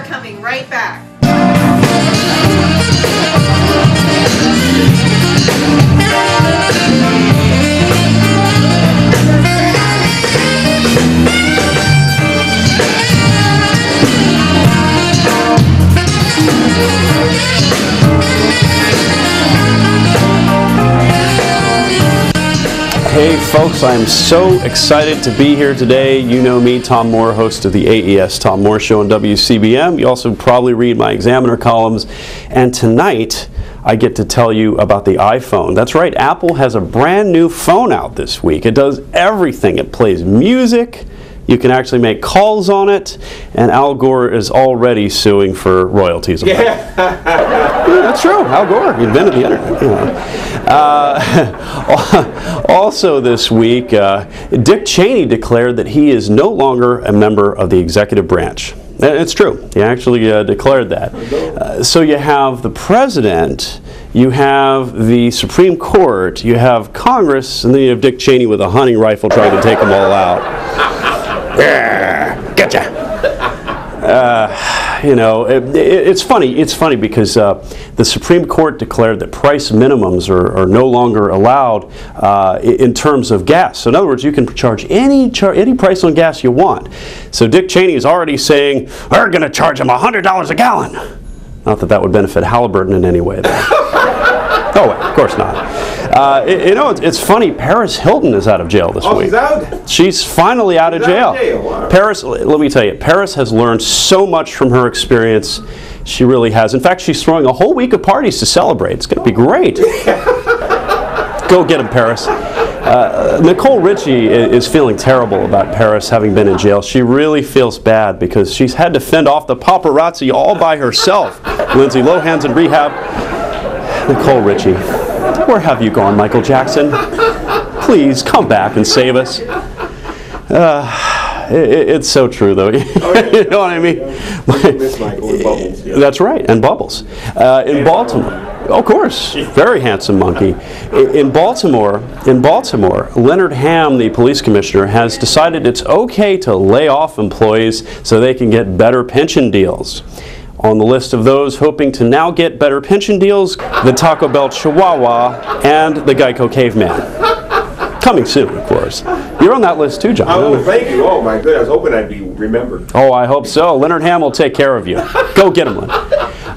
We're coming right back. Hey folks, I'm so excited to be here today. You know me, Tom Moore, host of the AES Tom Moore Show on WCBM. You also probably read my Examiner columns. And tonight, I get to tell you about the iPhone. That's right, Apple has a brand new phone out this week. It does everything. It plays music. You can actually make calls on it, and Al Gore is already suing for royalties. Yeah, that's true. Al Gore, he invented the internet. You know. Also this week, Dick Cheney declared that he is no longer a member of the executive branch. It's true. He actually declared that. So you have the president, you have the Supreme Court, you have Congress, and then you have Dick Cheney with a hunting rifle trying to take them all out. Gotcha. You know, it's funny. It's funny because the Supreme Court declared that price minimums are no longer allowed in terms of gas. So in other words, you can charge any price on gas you want. So Dick Cheney is already saying we're going to charge him $100 a gallon. Not that that would benefit Halliburton in any way, though. Oh, wait, of course not. You know, it's funny. Paris Hilton is out of jail this week. She's out? She's finally out of jail. Wow. Paris, let me tell you, Paris has learned so much from her experience. She really has. In fact, she's throwing a whole week of parties to celebrate. It's going to be great. Go get him, Paris. Nicole Richie is feeling terrible about Paris having been in jail. She really feels bad because she's had to fend off the paparazzi all by herself. Lindsay Lohan's in rehab. Nicole Richie, where have you gone, Michael Jackson? Please come back and save us. It's so true, though. You know what I mean? That's right, and Bubbles. In Baltimore, of course, very handsome monkey. In Baltimore, Leonard Ham, the police commissioner, has decided it's okay to lay off employees so they can get better pension deals. On the list of those hoping to now get better pension deals, the Taco Bell Chihuahua and the Geico Caveman. Coming soon, of course. You're on that list too, John. Oh, thank you. Oh, my goodness. I was hoping I'd be remembered. Oh, I hope so. Leonard Ham will take care of you. Go get him, Leonard.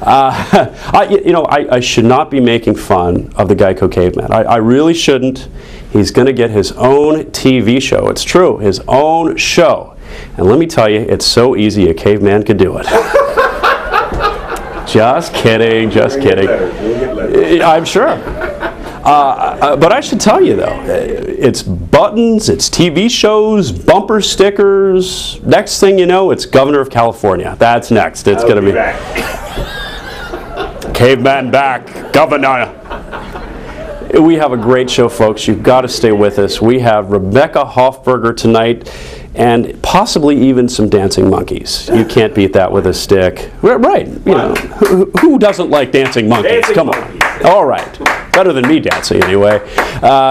I should not be making fun of the Geico Caveman. I really shouldn't. He's going to get his own TV show. It's true, his own show. And let me tell you, it's so easy a caveman could do it. Just kidding, just kidding. I'm sure. But I should tell you, though, it's buttons, it's TV shows, bumper stickers. Next thing you know, it's Governor of California. That's next. It's going to be Caveman back, Governor. We have a great show, folks. You've got to stay with us. We have Rebecca Hoffberger tonight, and possibly even some dancing monkeys. You can't beat that with a stick. Right. You know, who doesn't like dancing monkeys? Come on. All right. Better than me dancing, anyway.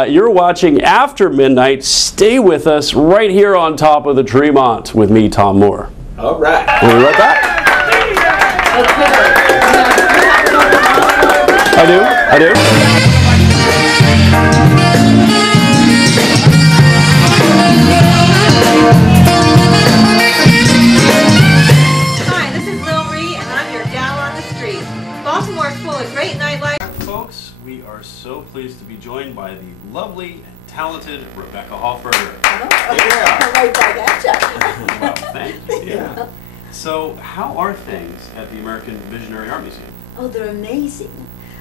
You're watching After Midnight. Stay with us right here on top of the Tremont with me, Tom Moore. All right. We'll be right back. I do. Baltimore's full of great nightlife. Folks, we are so pleased to be joined by the lovely and talented Rebecca Hoffberger. Yeah. Right back at you. Well, thank you. Yeah. So, how are things at the American Visionary Art Museum? Oh, they're amazing.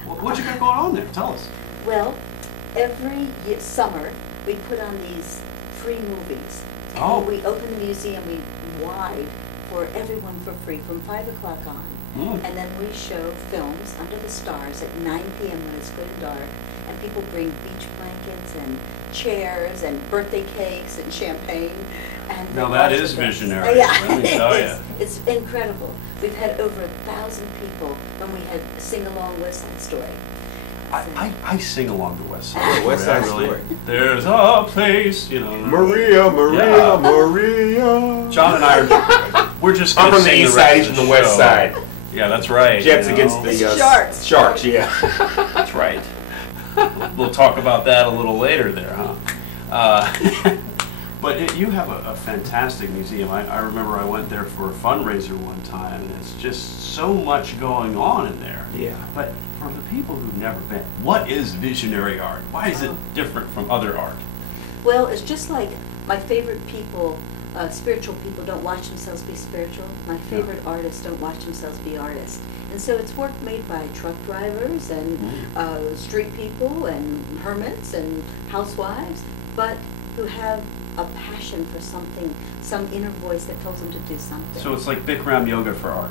What you got going on there? Tell us. Well, every summer we put on these free movies. Oh. And we open the museum wide for everyone for free from 5 o'clock on. And then we show films under the stars at 9 p.m. when it's good and dark. And people bring beach blankets and chairs and birthday cakes and champagne. And now that is visionary. Yeah, let me tell you. It's incredible. We've had over 1,000 people when we had Sing Along West Side Story. I sing along the West Side. West Side Story. There's a place, you know. Maria, Yeah. Maria. John and I we're just I'm gonna from the sing East rest Side, of he's the from the West show. Side. Yeah, that's right. Jets you against know. the Sharks. Sharks, yeah. That's right. We'll talk about that a little later there, huh? But you have a fantastic museum. I remember I went there for a fundraiser one time, and it's just so much going on in there. Yeah. But for the people who've never been, what is visionary art? Why is it different from other art? Well, it's just like my favorite people, spiritual people don't watch themselves be spiritual. My favorite artists don't watch themselves be artists. And so it's work made by truck drivers and street people and hermits and housewives, but who have a passion for something, some inner voice that tells them to do something. So it's like Bikram yoga for art.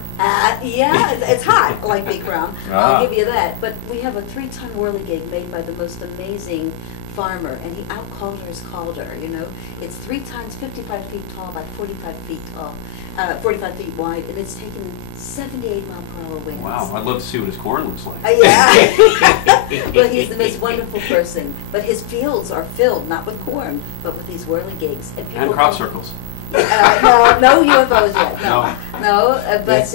Yeah, it's hot, like Bikram. Ah. I'll give you that. But we have a 3-ton whirligig made by the most amazing farmer, and he out-Calder's Calder, you know. It's 3 tons, 55 feet tall, about 45 feet tall, 45 feet wide, and it's taken 78 mile per hour winds. Wow, I'd love to see what his corn looks like. Yeah. Well, he's the most wonderful person. But his fields are filled, not with corn, but with these whirligigs. And crop circles. No UFOs yet. No. That's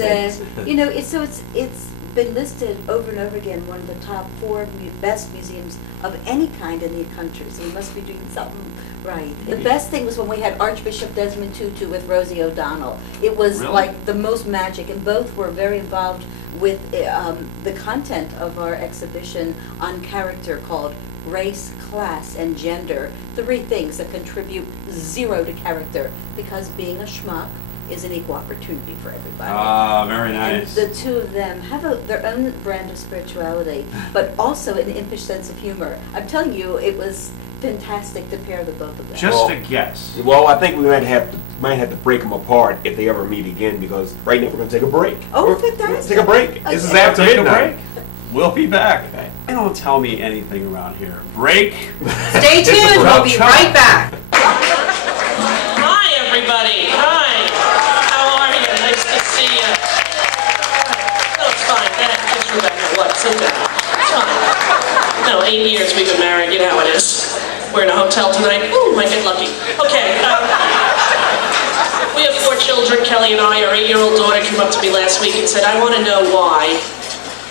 You know, it's been listed over and over again one of the top 4 best museums of any kind in the country. So we must be doing something right. The best thing was when we had Archbishop Desmond Tutu with Rosie O'Donnell. It was Really? like the most magic, and both were very involved with the content of our exhibition on character called Race, Class, and Gender. 3 things that contribute 0 to character, because being a schmuck is an equal opportunity for everybody. Ah, very nice. And the 2 of them have their own brand of spirituality, but also an impish sense of humor. I'm telling you, it was fantastic to pair the both of them. Just a guess. Well, I think we might have to break them apart if they ever meet again, because right now we're going to take a break. Oh, We're gonna fantastic. take a break. This is Okay. after Take a midnight. break. We'll be back. Okay. They don't tell me anything around here. Break. Stay It's a tuned. break. We'll be right back. Hi, everybody. Hi. How are you? Nice to see you. No, it's fine. It's Rebecca. What? Sit down. It's fine. No, 8 years we've been married. You know how it is. We're in a hotel tonight. Ooh, might get lucky. Okay. We have 4 children. Kelly and I. Our 8-year-old daughter came up to me last week and said, I want to know why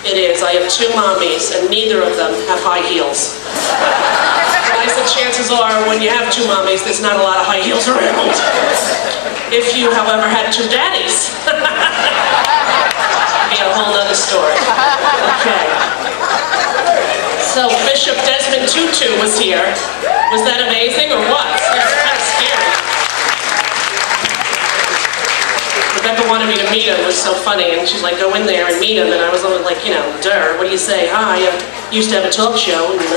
it is I have 2 mommies and neither of them have high heels. And I said, chances are, when you have 2 mommies, there's not a lot of high heels around. If you, however, had 2 daddies, it'd be a whole other story. Okay. So Bishop Desmond Tutu was here. Was that amazing or what? It was kind of scary. Rebecca wanted me to meet him. It was so funny. And she's like, go in there and meet him. And I was like, you know, what do you say? Hi, I used to have a talk show in 2000.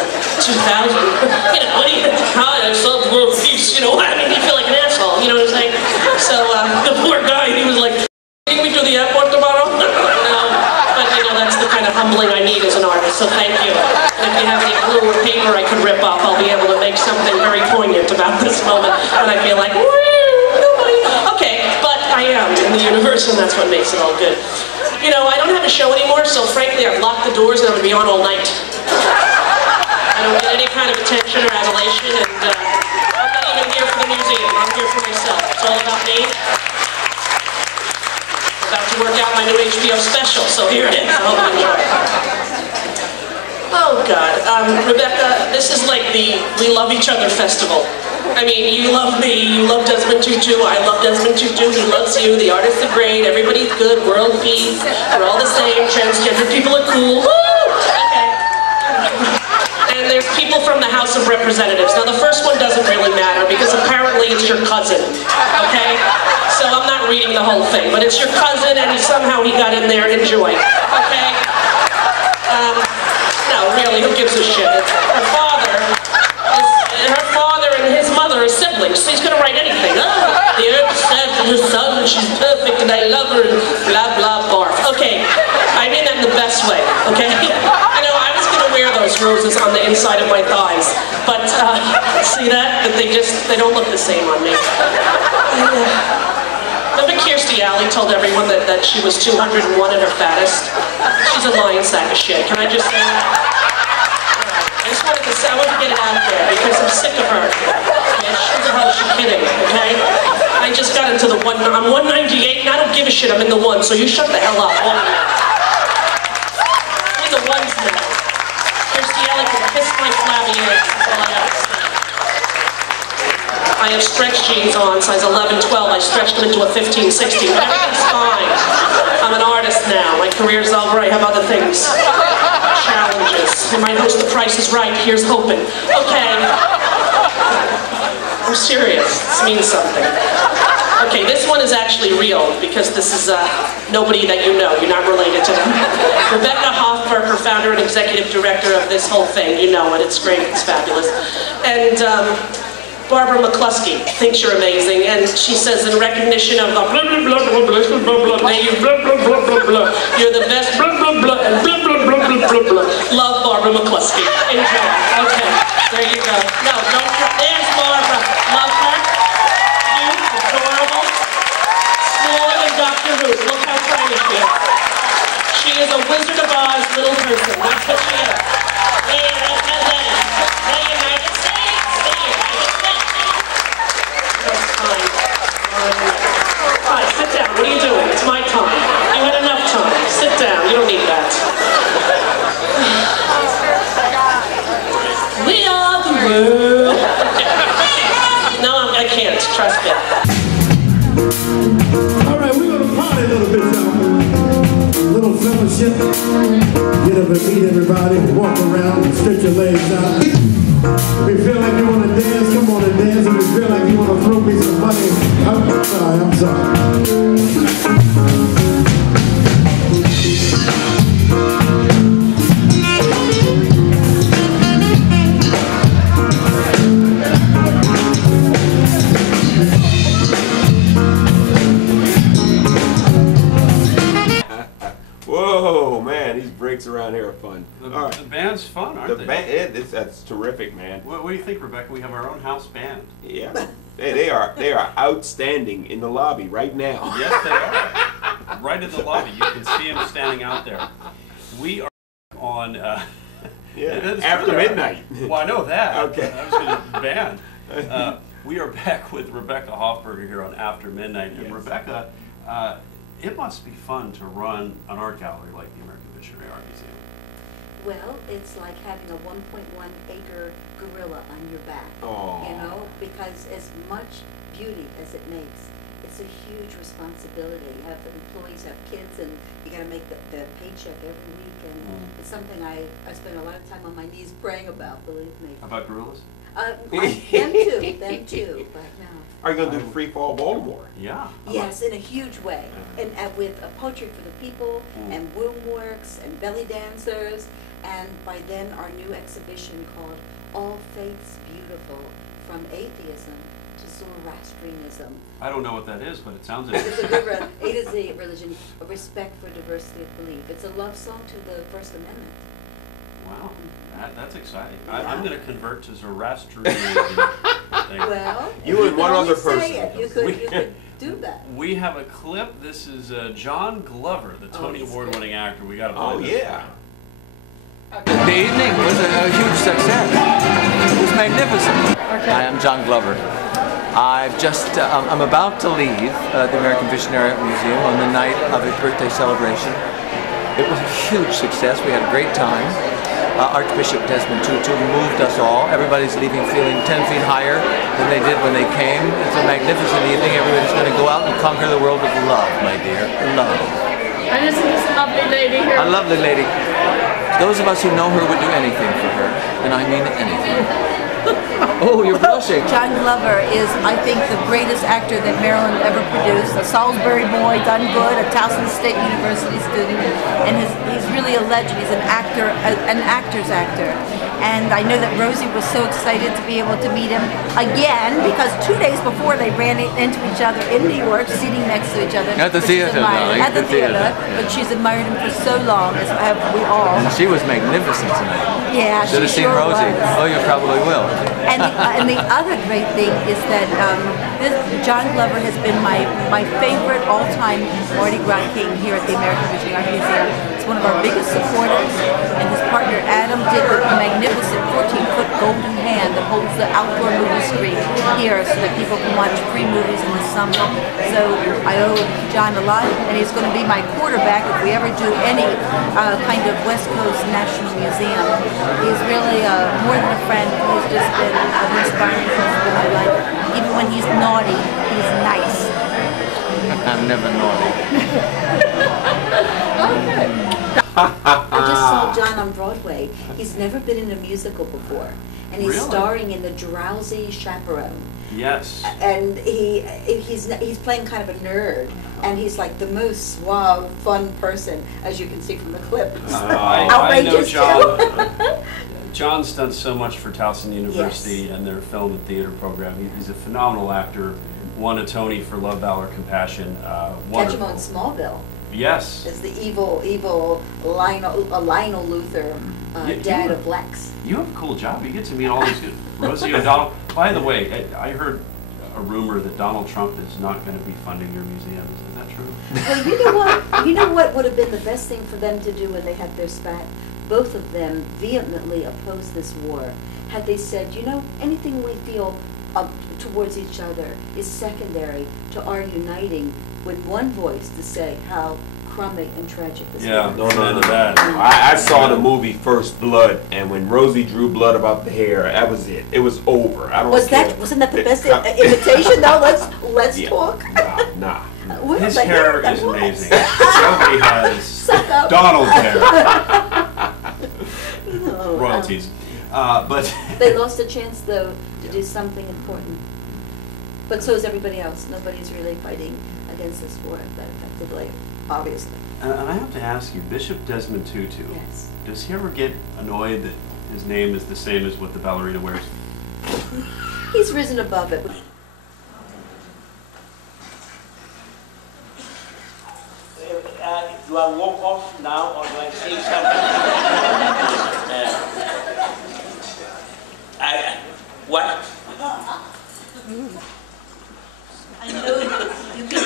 You know, what do you, hi, I saw the world peace. You know what I mean? You feel like an asshole. You know what I'm saying? So the poor guy, he was like, take me to the airport tomorrow? No. But, you know, that's the kind of humbling I need as an artist. So thank you. And if you have any glue or paper I could rip off, I'll be able to make something very poignant about this moment. And I feel like, nobody. Okay, but I am in the universe, and that's what makes it all good. You know, I don't have a show anymore, so frankly, I've locked the doors and I'm going to be on all night. I don't get any kind of attention or adulation, and I'm not even here for the museum. I'm here for myself. It's all about me. I'm about to work out my new HBO special, so here it is. I hope you enjoy it. Oh, God. Rebecca, this is like the We Love Each Other festival. I mean, you love me, you love Desmond Tutu, I love Desmond Tutu, he loves you, the artists are great, everybody's good, world peace, we're all the same, transgender people are cool, woo! Okay. And there's people from the House of Representatives. Now, the first one doesn't really matter, because apparently it's your cousin, okay? So I'm not reading the whole thing, but it's your cousin, and somehow he got in there, enjoy, okay? No, really, who gives a shit? Her father and his mother are siblings, so he's gonna write anything. Oh, the earth says to her son, she's perfect and I love her, and blah, blah, barf. Okay, I mean that in the best way, okay? You know, I was gonna wear those roses on the inside of my thighs, but see that? But they don't look the same on me. Remember Kirstie Alley told everyone that she was 201 at her fattest? She's a lying sack of shit, can I just say that? shit. I'm in the one, so you shut the hell up. All of you. I'm in the ones now. Kirstie Alley can kiss my flabby ass. That's all I have to say. I have stretch jeans on, size 11, 12. I stretched them into a 15, 16. But everything's fine. I'm an artist now. My career's over. I have other things. Challenges. I might host The Price is Right. Here's hoping. Okay. I'm serious. This means something. Okay, this one is actually real because this is nobody that you know. You're not related to them. Rebecca Hoffberger, founder and executive director of this whole thing. You know it. It's great. It's fabulous. And Barbara McCluskey thinks you're amazing, and she says in recognition of the blah blah blah blah blah blah blah blah, you blah blah blah blah blah, you're the best blah blah blah and blah blah blah blah blah blah. Love Barbara McCluskey. Enjoy. Okay, there you go. No, don't. There's Barbara. Love her. Cute, adorable, smaller than Dr. Who. Look how tiny she is. She is a Wizard of Oz little person. That's what she is. The United States. Fine, sit down. What are you doing? It's my time. You had enough time. Sit down. You don't need that. We are the world. No, I can't. Trust me. All right, we're going to party a little bit, y'all. Little fellowship. Get up and meet everybody. Walk around and stretch your legs out. If you feel like you want to dance, come on and dance. If you feel like you want to throw me some money, I'm sorry. Whoa, man, these breaks around here are fun. The band's fun, aren't they? That's terrific, man. What do you think, Rebecca? We have our own house band. Yeah, they are outstanding in the lobby right now. Yes, they are. Right in the lobby, you can see them standing out there. We are on. After midnight. Well, I know that. Okay. I was going to band. We are back with Rebecca Hoffberger here on After Midnight, and Rebecca. It must be fun to run an art gallery like the American Missionary Art Museum. Well, it's like having a 1.1 acre gorilla on your back. Aww. You know, because as much beauty as it makes, it's a huge responsibility. You have employees, have kids, and you got to make the paycheck every week. And it's something I spend a lot of time on my knees praying about. Believe me. About gorillas? Them too. But no. Are you going to do Free Fall Baltimore? Yeah. Yes, in a huge way, and with poetry for the people, and womb works, and belly dancers, and by then our new exhibition called All Faiths Beautiful, from atheism to Zoroastrianism. I don't know what that is, but it sounds It's interesting. a good A to Z religion, a respect for diversity of belief. It's a love song to the First Amendment. Wow, that's exciting. I'm going to convert to Zoroastrianism. Well, you and one other person. Say it. You could do that. We have a clip. This is John Glover, the Tony Award-winning actor. We got to play this. Yeah. The evening was a huge success. It was magnificent. Hi, I'm John Glover. I'm about to leave the American Visionary Art Museum on the night of a birthday celebration. It was a huge success. We had a great time. Archbishop Desmond Tutu moved us all. Everybody's leaving feeling 10 feet higher than they did when they came. It's a magnificent evening. Everybody's going to go out and conquer the world with love, my dear. Love. And isn't this a lovely lady here? A lovely lady. Those of us who know her would do anything for her. And I mean anything. Oh, you're blushing. John Glover is, I think, the greatest actor that Maryland ever produced. A Salisbury boy, done good, a Towson State University student, and he's really a legend. He's an actor, an actor's actor. And I know that Rosie was so excited to be able to meet him again, because 2 days before they ran into each other in New York, sitting next to each other. At the theater, darling. At the theater. But she's admired him for so long, as have we all. And she was magnificent tonight. Yeah, should have seen sure Rosie. Was. Oh, you probably will. And the other great thing is that John Glover has been my favorite all-time Mardi Gras king here at the American Visionary Art Museum. It's one of our biggest supporters, and his partner Adam did a magnificent 14-foot golden hand that holds the outdoor movie screen here so that people can watch free movies in the summer. So I owe John a lot, and he's going to be my quarterback if we ever do any kind of West Coast National Museum. He's really more than a friend. He's just been an inspiring person in my life. Even when he's naughty, he's nice. I'm never naughty. I just saw John on Broadway. He's never been in a musical before, and he's starring in The Drowsy Chaperone. Yes. And he's playing kind of a nerd, and he's like the most suave, fun person, as you can see from the clip. I know John. John's done so much for Towson University and their film and theater program. He's a phenomenal actor. Won a Tony for Love, Valor, Compassion. Catch him on Smallville. Yes. As the evil Lionel Luthor, dad of Lex. You have a cool job. You get to meet all these good. Rosie O'Donnell. By the way, I heard a rumor that Donald Trump is not going to be funding your museum. Is that true? Well, you know what? You know what would have been the best thing for them to do when they had their spat? Both of them vehemently opposed this war. Had they said, you know, anything we feel towards each other is secondary to our uniting with one voice to say how crummy and tragic this Yeah, war is. no, that. I saw the movie First Blood, and when Rosie drew blood about the hair, that was it. It was over. I don't care. Wasn't that the best imitation? No, let's talk. Nah. Where's His the hair that is was? amazing. Nobody has Donald's hair. No, Royalties. But they lost a chance, though, to do something important. But so is everybody else. Nobody's really fighting against this war that effectively, obviously. And I have to ask you, Bishop Desmond Tutu, Yes. does he ever get annoyed that his name is the same as what the ballerina wears? He's risen above it. Do I walk off now, or do I say something? What? I know you can,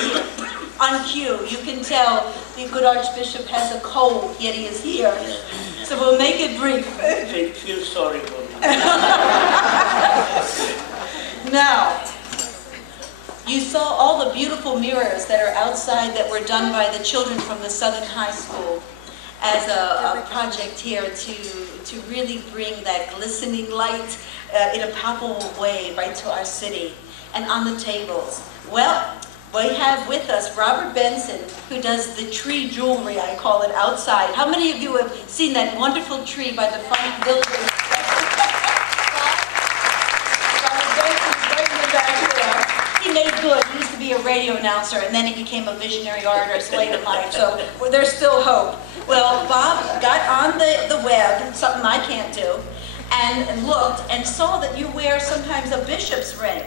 on cue, you can tell the good Archbishop has a cold, yet he is here. So we'll make it brief. I feel sorry for me. Now, you saw all the beautiful mirrors that are outside that were done by the children from the Southern High School as a project here to really bring that glistening light in a palpable way right to our city and on the tables. Well, we have with us Robert Benson, who does the tree jewelry, I call it, outside. How many of you have seen that wonderful tree by the front building? Robert Benson's right in the back there. He made good. He used to be a radio announcer, and then he became a visionary artist late in life, so there's still hope. Well, Bob got on the web, something I can't do, and looked and saw that you wear sometimes a bishop's ring.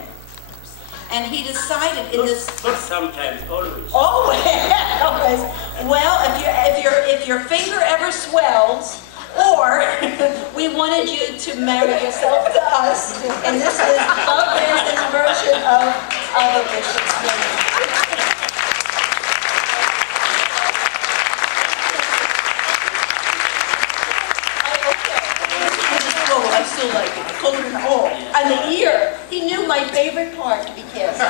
And he decided in this. But sometimes, always. Always. Well, if your finger ever swells, or we wanted you to marry yourself to us, and this is Bob Benson's version of a bishop's ring. I still like it, cold and all. And the ear, he knew my favorite part to be kissed.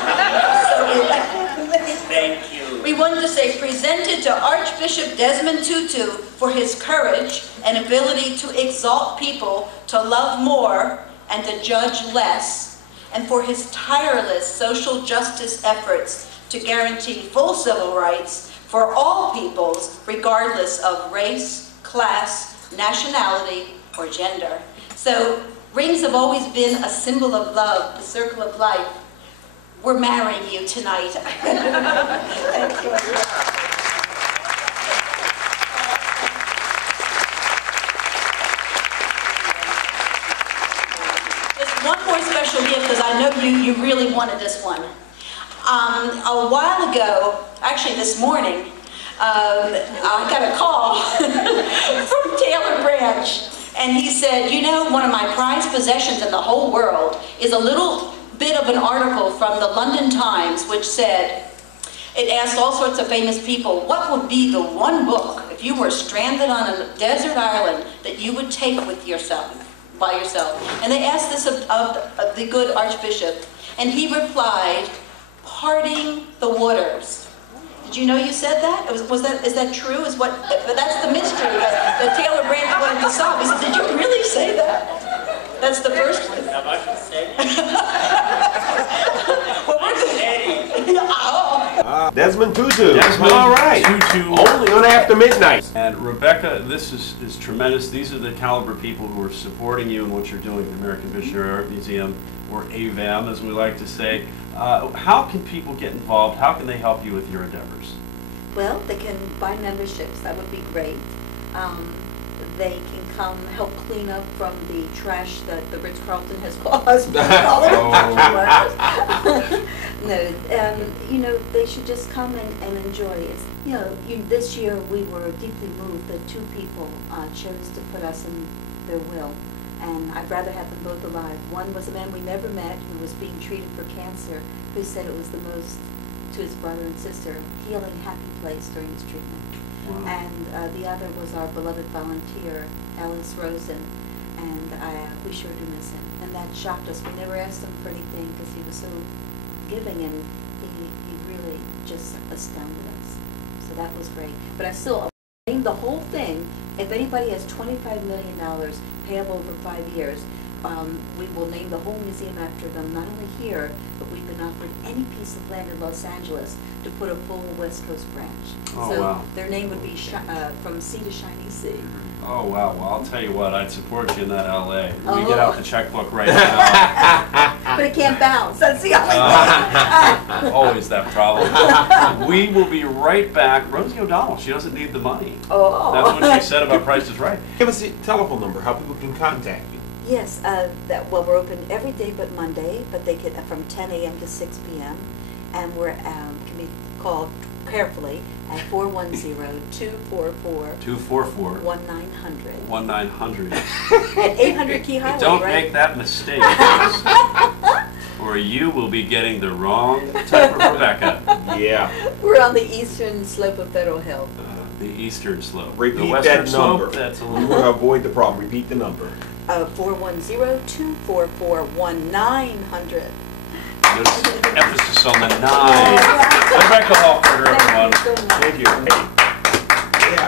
Thank you. We wanted to say, presented to Archbishop Desmond Tutu for his courage and ability to exalt people, to love more and to judge less, and for his tireless social justice efforts to guarantee full civil rights for all peoples, regardless of race, class, nationality, or gender. So rings have always been a symbol of love, the circle of life. We're marrying you tonight. Thank you. Just one more special gift, because I know you really wanted this one. A while ago, actually this morning, I got a call from Taylor Branch. And he said, you know, one of my prized possessions in the whole world is a little bit of an article from the London Times which said, it asked all sorts of famous people, what would be the one book, if you were stranded on a desert island, that you would take with yourself? by yourself. And they asked this of the good Archbishop, and he replied, parting the waters. Did you know you said that? Is that true? But that's the mystery that Taylor Branch wanted to solve. He said, did you really say that? That's the first. Have I said Well, we're Desmond Tutu. Desmond All right. Tutu. Only on After Midnight. And Rebecca, this is tremendous. These are the caliber people who are supporting you in what you're doing at the American Missionary Art Museum, or AVAM, as we like to say. How can people get involved? How can they help you with your endeavors? Well, they can buy memberships. That would be great. They can come help clean up from the trash that the Ritz-Carlton has caused. No, you know, they should just come and enjoy it. You know, this year we were deeply moved that two people chose to put us in their will. And I'd rather have them both alive. One was a man we never met who was being treated for cancer, who said it was the most, to his brother and sister, healing, happy place during his treatment. Wow. And the other was our beloved volunteer, Ellis Rosen, and we sure do miss him. And that shocked us. We never asked him for anything because he was so giving, and he really just astounded us. So that was great. But I still named the whole thing. If anybody has $25 million payable over 5 years, we will name the whole museum after them, not only here, but we've been offered any piece of land in Los Angeles to put a full West Coast branch. Oh, so wow. their name would be From Sea to Shiny Sea. Oh, wow. Well, I'll tell you what, I'd support you in that LA. Oh. We get out the checkbook right now. But it can't bounce. That's the only thing. Always that problem. We will be right back. Rosie O'Donnell, she doesn't need the money. Oh. That's what she said about Price is Right. Give us a telephone number, how people can contact you. Yes, well, we're open every day but Monday, but they get from 10 a.m. to 6 p.m. And we're can be called carefully at 410-244-1900. 1900. At 800 Key Highway, Don't right? make that mistake, or you will be getting the wrong type of Rebecca. Yeah. We're on the eastern slope of Federal Hill. The eastern slope. Repeat the western that number. slope, that's a We little... want to avoid the problem. Repeat the number. 410-244-1900. Emphasis on the 9. Rebecca Hoffberger, everyone. Thank you so much. Thank you. Yeah.